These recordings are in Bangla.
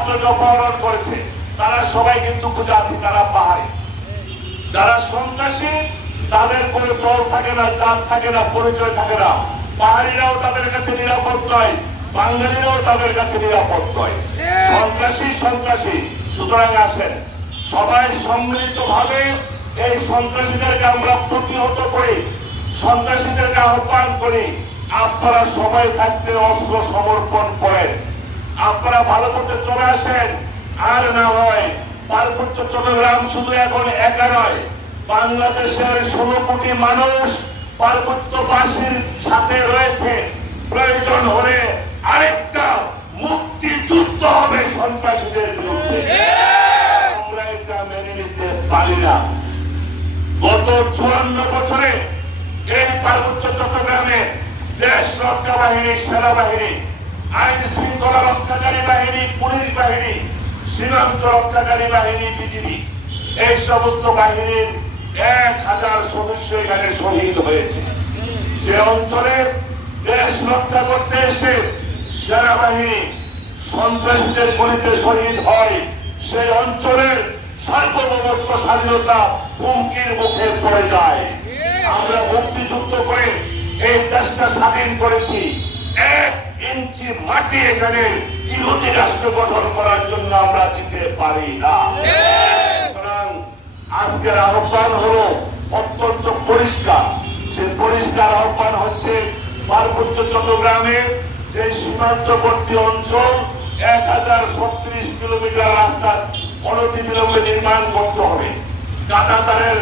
অপহরণ করেছে, তারা সবাই কিন্তু গুজরাটি তারা পাহাড়ি। যারা সন্ত্রাসী, তাদের কোনো দল থাকে না, জাত থাকে না, পরিচয় থাকে না। পাহাড়িরাও তাদের কাছে নিরাপদ নয়, বাঙালিরাও তাদের কাছে নিরাপদ নয়। সন্ত্রাসী সন্ত্রাসী, সুতরাং আসেন। সবাই সম্মিলিত ভাবে এই সন্ত্রাসীদেরকে আমরা প্রতিহত করি, সন্ত্রাসীদেরকে আহ্বান করি, আপনারা সময় থাকতে অস্ত্র সমর্পণ করেন। আপনারা ভালো করতে চলে আসেন। আর না হয় পার্বত্য চট্টগ্রাম শুধু এখন একা নয়, বাংলাদেশের ষোলো কোটি মানুষ পার্বত্যবাসীর সাথে রয়েছে। প্রয়োজন হলে আরেকটা মুক্তিযুদ্ধ হবে সন্ত্রাসীদের বিরুদ্ধে। আমরা এটা মেনে নিতে পারি না। গত চুয়ান্ন বছরে এই পার্বত্য চট্টগ্রামে দেশ রক্ষা বাহিনী, সেনাবাহিনী, আইন বাহিনী, পুলিশ বাহিনী, সীমান্ত রক্ষাকারী বাহিনী, বিজিবি, এই সমস্ত বাহিনীর এক হাজার সদস্য এখানে শহীদ হয়েছে। যে অঞ্চলে দেশ রক্ষা করতে এসে সেনাবাহিনী সন্ত্রাসীদের গলিতে শহীদ হয়, সেই অঞ্চলের সার্বভৌমত্ব, স্বাধীনতা হুমকির মুখে পড়ে যায়। আমরা মুক্তিযুদ্ধ করে এই দেশটা স্বাধীন করেছি। এক ইঞ্চি মাটি এখানে ইহুদি রাষ্ট্র গঠন করার জন্য আমরা দিতে পারি না। সুতরাং আজকের আহ্বান হলো অত্যন্ত পরিষ্কার। সেই পরিষ্কার আহ্বান হচ্ছে পার্বত্য চট্টগ্রামে যে সীমান্তবর্তী অঞ্চল এক হাজার ছত্রিশ কিলোমিটার রাস্তা অনতিবিলম্বে নির্মাণ করতে হবে। কাটাতারের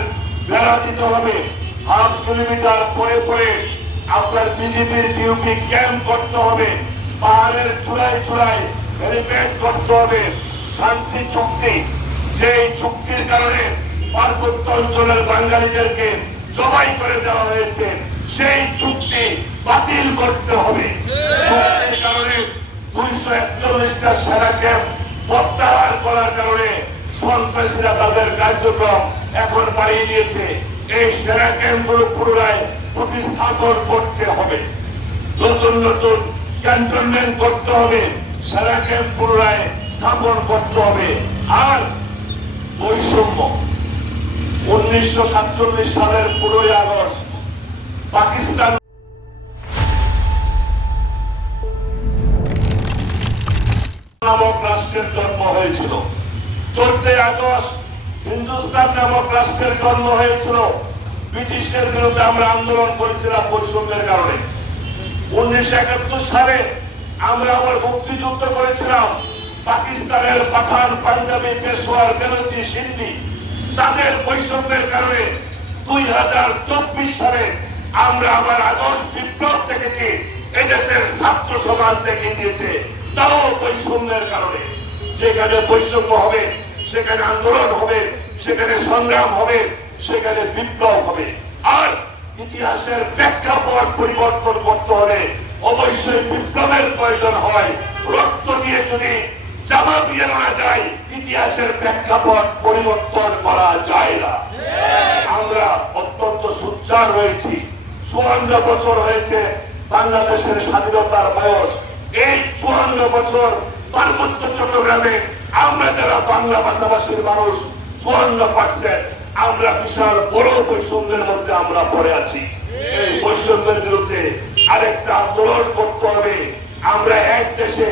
বেড়া দিতে হবে। হাফ কিলোমিটার পরে পরে আপনার বিজেপির বিউপি ক্যাম্প করতে হবে। পাহাড়ের চূড়ায় চূড়ায় ব্যারিকেড করতে হবে। শান্তি চুক্তি, যেই চুক্তির কারণে পার্বত্য অঞ্চলের বাঙালিদেরকে জবাই করে দেওয়া হয়েছে, সেই চুক্তি বাতিল করতে হবে। ক্যাম্প প্রত্যাহার করার কারণে তাদের কার্যক্রম এখন বাড়িয়ে দিয়েছে। এই সেনা ক্যাম্পগুলো পুনরায় প্রতিস্থাপন করতে হবে। নতুন নতুন ক্যান্টনমেন্ট করতে হবে। সেনা ক্যাম্প পুনরায় স্থাপন করতে হবে। আর বৈষম্য। উনিশশো সাতচল্লিশ সালের পনেরোই আগস্ট পাকিস্তান নামক রাষ্ট্রের জন্ম হয়েছিল। চোদ্দই আগস্ট হিন্দুস্তান নামক রাষ্ট্রের জন্ম হয়েছিল। ব্রিটিশের বিরুদ্ধে আমরা আন্দোলন করেছিলাম বৈষম্যের কারণে। উনিশশো একাত্তর সালে আমরা আবার মুক্তিযুদ্ধ করেছিলাম। পাকিস্তানের পাঠান পাঞ্জাবি পেশোয়ার বেরোজি সিন্ধি, তাদের বৈষম্যের কারণে দুই হাজার চব্বিশ সালে আমরা আবার আগস্ট বিপ্লব দেখেছি, এদেশের ছাত্র সমাজ দেখে দিয়েছে। তাও বৈষম্যের কারণে। যেখানে বৈষম্য হবে, সেখানে আন্দোলন হবে, সেখানে সংগ্রাম হবে সেখানে বিপ্লব হবে। আর ইতিহাসের প্রেক্ষাপট পরিবর্তন করতে হলে অবশ্যই বিপ্লবের প্রয়োজন হয়। রক্ত দিয়ে যদি জামা দিয়ে আনা যায়, ইতিহাসের প্রেক্ষাপট পরিবর্তন করা যায় না। আমরা অত্যন্ত সুচার রয়েছি চুয়ান্ন বছর হয়েছে বাংলাদেশের স্বাধীনতার বয়স। এই চুয়ান্ন বছর পার্বত্য চট্টগ্রামে আমরা যারা বাংলা ভাষাভাষীর মানুষ, চুয়ান্ন পার্সেন্ট আমরা বিশাল বড় বৈষম্যের মধ্যে আমরা পড়ে আছি। এই বৈষম্যের বিরুদ্ধে আরেকটা আন্দোলন করতে হবে। আমরা এক দেশে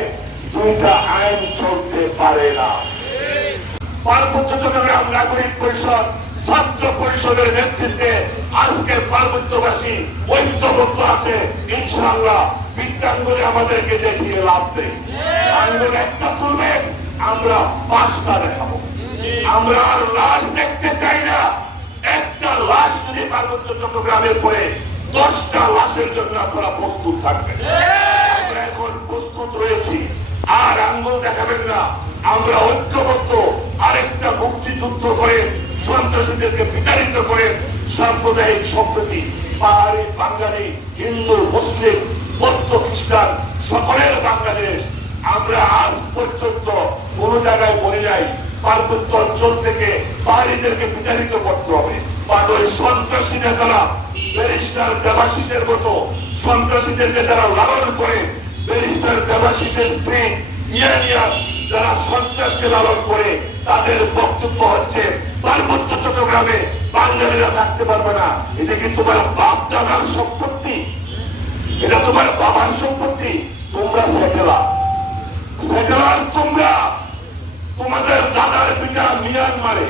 দুইটা আইন চলতে পারে না। পার্বত্য চট্টগ্রাম নাগরিক পরিষদ ছাত্র পরিষদের নেতৃত্বে আজকে পার্বত্যবাসী ঐক্যবদ্ধ আছে। ইনশাআল্লাহ আমাদেরকে দেখিয়ে লাভ নেই। আন্দোলন একটা করবে আমরা পাঁচটা দেখাবো। আমরা লাশ দেখতে চাই না। একটা লাশ যদি পার্বত্য চট্টগ্রামের পরে। দশটা লাশের জন্য আপনারা প্রস্তুত থাকবেন। এখন প্রস্তুত রয়েছি। আর আঙ্গুল দেখাবেন না। আমরা ঐক্যবদ্ধ। আরেকটা মুক্তিযুদ্ধ করে সন্ত্রাসীদেরকে বিতাড়িত করে সাম্প্রদায়িক সম্প্রীতি, পাহাড়ি বাঙালি, হিন্দু, মুসলিম, বৌদ্ধ খ্রিস্টান, সকলের বাংলাদেশ। আমরা আজ পর্যন্ত কোন জায়গায় বলে যাই। পার্বত্য অঞ্চল থেকে পাহাড়িদেরকে বিতাড়িত করতে হবে। চট্টগ্রামে বাঙালিরা থাকতে পারবে না। এটা কি তোমার বাপ দাদার সম্পত্তি? এটা তোমার বাবার সম্পত্তি? তোমরা সেকেলা। সেকেলার তোমরা তোমাদের দাদার পিতা মিয়ানমারে,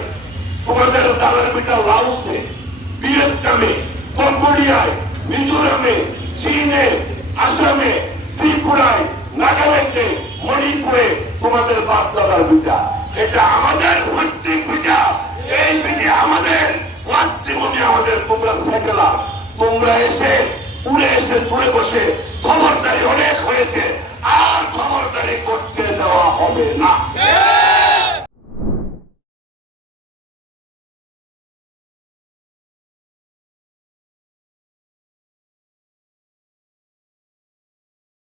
তোমাদের দাদার পিতা লাওসে, ভিয়েতনামে, কম্বোডিয়ায়, মিজোরামে, চীনে, আসামে, ত্রিপুরায়, নাগাল্যান্ডে, মণিপুরে তোমাদের বাপ দাদার পিতা এটা আমাদের পৈতৃক পিতা এই পিঠে আমাদের মাতৃভূমি, আমাদের তোমরা সেকেলা। তোমরা এসে উড়ে এসে জুড়ে বসে খবরদারি অনেক হয়েছে। আর খবরদারি করতে দেওয়া হবে না।